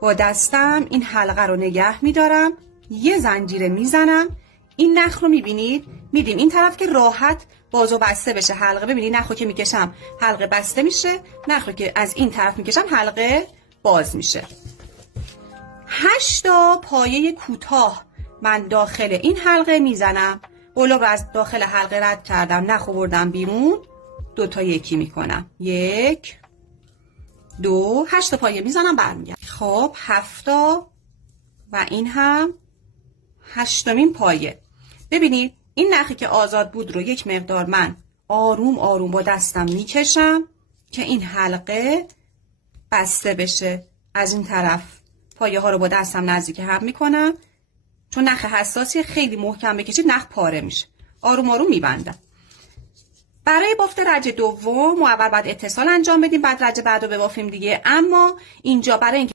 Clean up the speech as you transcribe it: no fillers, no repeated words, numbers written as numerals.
با دستم این حلقه رو نگه میدارم، یه زنجیره میزنم. این نخ رو میبینید؟ میدیم این طرف که راحت باز و بسته بشه حلقه. ببینید نخ رو که میکشم حلقه بسته میشه، نخ رو که از این طرف میکشم حلقه باز میشه. 8 تا پایه کوتاه من داخل این حلقه میزنم. قلاب رو از داخل حلقه رد کردم، نخ آوردم بیرون، 2 تا یکی میکنم. 1 2 8 تا پایه میزنم برمیگردم. خب 7 تا و این هم 8مین پایه. ببینید این نخی که آزاد بود رو یک مقدار من آروم آروم با دستم میکشم که این حلقه بسته بشه. از این طرف پایه ها رو با دستم نزدیک هم میکنم، چون نخ حساسی خیلی محکم بکشید نخ پاره میشه. آروم آروم میبندم. برای بافت رج دوم اول باید اتصال انجام بدیم، بعد رج بعد رو ببافیم دیگه. اما اینجا برای اینکه